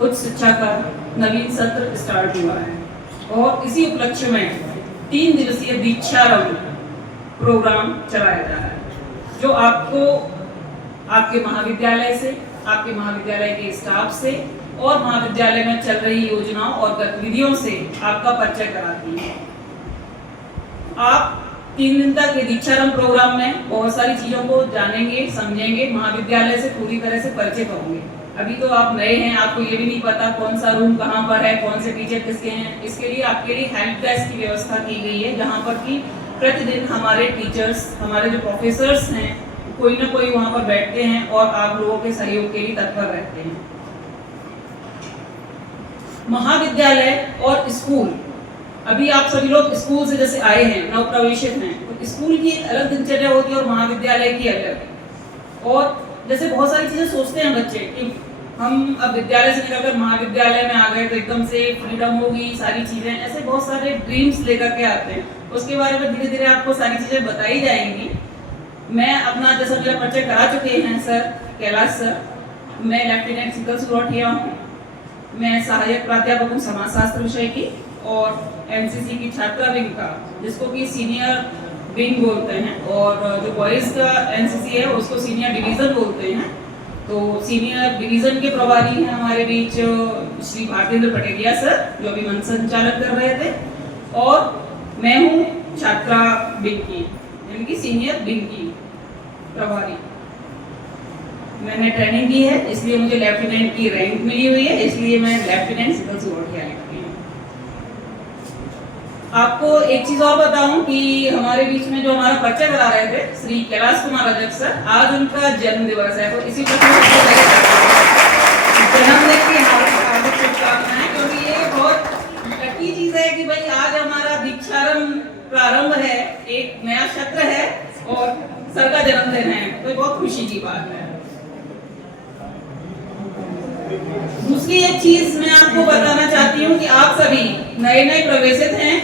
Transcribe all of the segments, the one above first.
उच्च शिक्षा का नवीन सत्र स्टार्ट हुआ है और इसी उपलक्ष्य में 3 दिवसीय दीक्षारंभ प्रोग्राम चलाया जा रहा है, जो आपको आपके महाविद्यालय से, आपके महाविद्यालय के स्टाफ से और महाविद्यालय में चल रही योजनाओं और गतिविधियों से आपका परिचय कराती है। आप 3 दिन तक ये दीक्षारंभ प्रोग्राम में बहुत सारी चीजों को जानेंगे, समझेंगे, महाविद्यालय से पूरी तरह से परिचित होंगे। अभी तो आप नए हैं, आपको ये भी नहीं पता कौन सा रूम कहाँ पर है, कौन से टीचर किसके हैं। इसके लिए आपके लिए हेल्प डेस्क की व्यवस्था की गई है, जहाँ पर कि प्रतिदिन हमारे टीचर्स, हमारे जो प्रोफेसर्स हैं, कोई ना कोई वहाँ पर बैठते हैं और आप लोगों के सहयोग के लिए तत्पर रहते हैं। महाविद्यालय और स्कूल, अभी आप सभी लोग स्कूल से जैसे आए हैं, नवप्रवेशित हैं, तो स्कूल की एक अलग दिनचर्या होती है और महाविद्यालय की अलग। और जैसे बहुत सारी चीजें सोचते हैं बच्चे कि हम अब विद्यालय से निकलकर महाविद्यालय में आ गए तो एकदम से फ्रीडम होगी, सारी चीजें, ऐसे बहुत सारे ड्रीम्स लेकर के आते हैं। उसके बारे में धीरे धीरे आपको सारी चीजें बताई जाएंगी। मैं अपना जैसा मेरा परिचय करा चुके हैं सर कैलाश सर, मैं लेफ्टिनेंट शीतल सुरवटिया हूँ। मैं सहायक प्राध्यापक हूँ समाजशास्त्र विषय की और एनसीसी की छात्रा विंग का, जिसको कि सीनियर विंग बोलते हैं, और जो बॉयज का एनसीसी है उसको सीनियर डिवीजन बोलते हैं। तो सीनियर डिवीजन के प्रभारी हैं हमारे बीच श्री भारतेंद्र पटेलिया सर, जो अभी मंच संचालन कर रहे थे, और मैं हूँ छात्रा विंग की, यानी कि सीनियर विंग की प्रभारी। मैंने ट्रेनिंग की है, इसलिए मुझे लेफ्टिनेंट की रैंक मिली हुई है, इसलिए मैं लेफ्टिनेंट शीतल सुरवटिया लिखती हूँ। आपको एक चीज और बताऊं कि हमारे बीच में जो हमारा परिचय करा रहे थे श्री कैलाश कुमार अध्यक्ष सर, आज उनका जन्म दिवस है, तो इसी प्रकार जन्मदिन की हार्दिक शुभकामनाएं, क्योंकि ये बहुत लकी चीज है कि भाई आज हमारा दीक्षारंभ प्रारंभ है, एक नया सत्र है और सर का जन्मदिन है, तो बहुत खुशी की बात है। दूसरी एक चीज मैं आपको बताना चाहती हूँ कि आप सभी नए नए प्रवेशित हैं,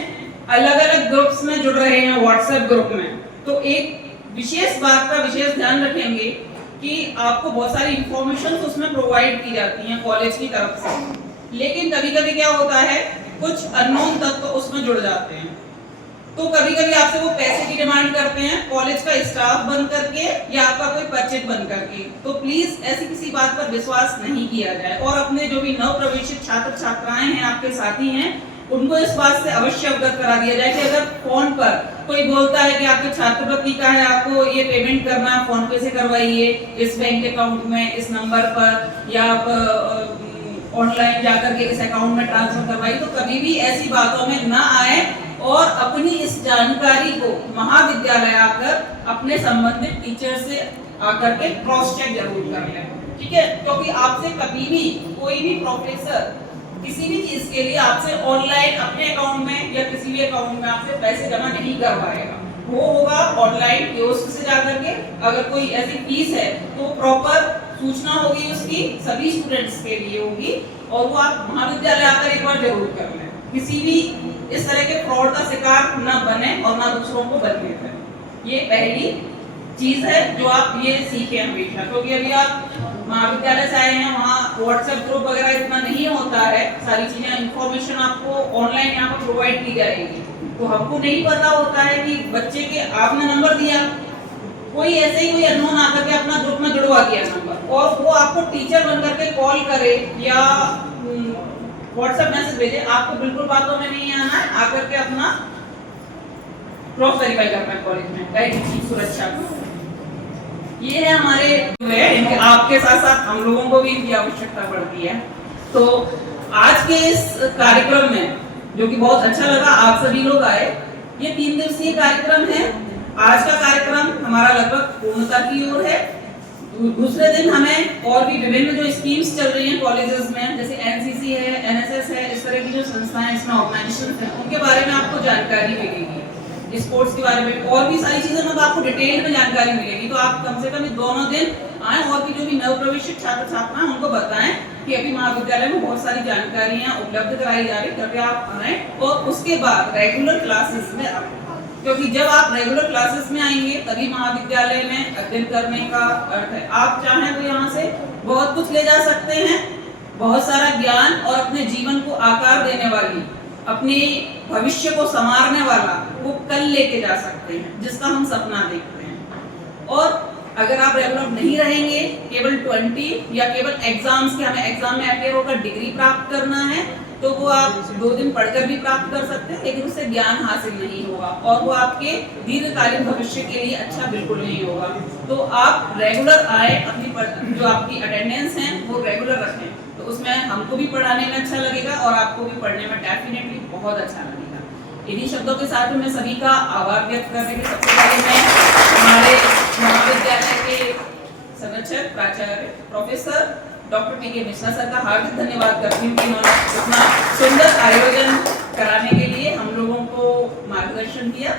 अलग अलग ग्रुप्स में जुड़ रहे हैं, व्हाट्सएप ग्रुप में, तो एक विशेष बात का विशेष ध्यान रखेंगे कि आपको बहुत सारी इंफॉर्मेशन उसमें प्रोवाइड की जाती हैं कॉलेज की तरफ से, लेकिन कभी कभी क्या होता है, कुछ अननोन तत्व उसमें जुड़ जाते हैं, तो कभी कभी आपसे वो पैसे की डिमांड करते हैं, कॉलेज का स्टाफ बन करके या आपका कोई परिचित बन करके। तो प्लीज ऐसी किसी बात पर विश्वास नहीं किया जाए, और अपने जो भी नव प्रवेशित छात्र छात्राएं हैं, आपके साथी हैं, उनको इस बात से अवश्य अवगत करा दिया जाए कि अगर फोन पर कोई बोलता है कि आपके छात्रवृत्ति का है, आपको ये पेमेंट करना, फोन पे से करवाइए, इस बैंक अकाउंट में, इस नंबर पर, या आप ऑनलाइन जाकर के इस अकाउंट में ट्रांसफर करवाइए, तो कभी भी ऐसी बातों में ना आए और अपनी इस जानकारी को महाविद्यालय आकर अपने संबंधित टीचर से आकर के क्रॉस चेक जरूर कर लें, ठीक है? क्योंकि आपसे कभी भी कोई भी प्रोफेसर किसी भी चीज के लिए आपसे ऑनलाइन अपने अकाउंट में या किसी भी अकाउंट में आपसे पैसे जमा नहीं करवाएगा, वो होगा ऑनलाइन कियोस्क से जाकर के। अगर कोई ऐसी फीस है तो प्रॉपर सूचना होगी उसकी, सभी स्टूडेंट्स के लिए होगी, और वो आप महाविद्यालय आकर एक बार जरूर कर लें, किसी भी इस तरह के फ्रॉड का शिकार ना बने और ना दूसरों को बनने दें। ये पहली चीज है जो आप ये सीखें हमेशा, क्योंकि अभी आप महाविद्यालय से आए हैं, वहाँ व्हाट्सएप ग्रुप वगैरह इतना नहीं होता है, सारी चीजें इंफॉर्मेशन आपको ऑनलाइन यहाँ पर प्रोवाइड की जाएगी, तो हमको नहीं पता होता है कि बच्चे के आपने नंबर दिया, कोई ऐसे ही कोई अननोन आकर के अपना ग्रुप में जुड़वा दिया नंबर, और वो आपको टीचर बन करके कॉल करे या व्हाट्सएप मैसेज भेजे, आपको बिल्कुल बातों में नहीं आना है, आकर के अपना क्रॉस वेरीफाई करना है कॉलेज में, पहली सुरक्षा को। ये है हमारे, आपके साथ साथ हम लोगों को भी इनकी आवश्यकता पड़ती है। तो आज के इस कार्यक्रम में, जो कि बहुत अच्छा लगा, आप सभी लोग आए, ये 3 दिवसीय कार्यक्रम है। आज का कार्यक्रम हमारा लगभग पूर्णता की ओर है। दूसरे दिन हमें और भी विभिन्न जो स्कीम्स चल रही हैं कॉलेजेस में, जैसे एनसीसी है, एनएसएस है, इस तरह की जो संस्थाएं इसमें ऑर्गेनाइजेशन है, उनके बारे में आपको जानकारी मिलेगी, स्पोर्ट्स के बारे में और भी सारी चीजें मतलब आपको डिटेल में जानकारी मिलेगी। तो आप कम से कम दोनों दिन आए और भी जो भी नव प्रवेशित छात्र छात्राएं उनको बताएं कि अभी महाविद्यालय में बहुत सारी जानकारियां उपलब्ध कराई जा रही, कृपया आप आए, और उसके बाद रेगुलर क्लासेस में आए, क्योंकि जब आप रेगुलर क्लासेस में आएंगे तभी महाविद्यालय में अध्ययन करने का अर्थ है। आप चाहें तो यहाँ से बहुत कुछ ले जा सकते हैं, बहुत सारा ज्ञान और अपने जीवन को आकार देने वाली, अपने भविष्य को संवारने वाला वो कल लेके जा सकते हैं, जिसका हम सपना देखते हैं। और अगर आप रेगुलर नहीं रहेंगे, केवल 20 या केवल एग्जाम्स के हमें एग्जाम में अपेयर होकर डिग्री प्राप्त करना है, तो वो आप 2 दिन पढ़कर भी प्राप्त कर सकते हैं, लेकिन उससे ज्ञान हासिल नहीं होगा और वो आपके दीर्घकालीन भविष्य के लिए अच्छा बिल्कुल नहीं होगा। तो आप रेगुलर आए, अपनी जो आपकी अटेंडेंस है वो रेगुलर रखें, तो उसमें हमको भी पढ़ाने में अच्छा लगेगा और आपको भी पढ़ने में डेफिनेटली बहुत अच्छा लगेगा। इन्हीं शब्दों के साथ मैं सभी का आभार व्यक्त करने के सबसे पहले मैं हमारे महाविद्यालय के संरक्षक प्राचार्य professor doctor PK. Mishra sir का हार्दिक धन्यवाद करती हूँ कि उन्होंने इतना सुंदर आयोजन कराने के लिए हम लोगों को मार्गदर्शन किया।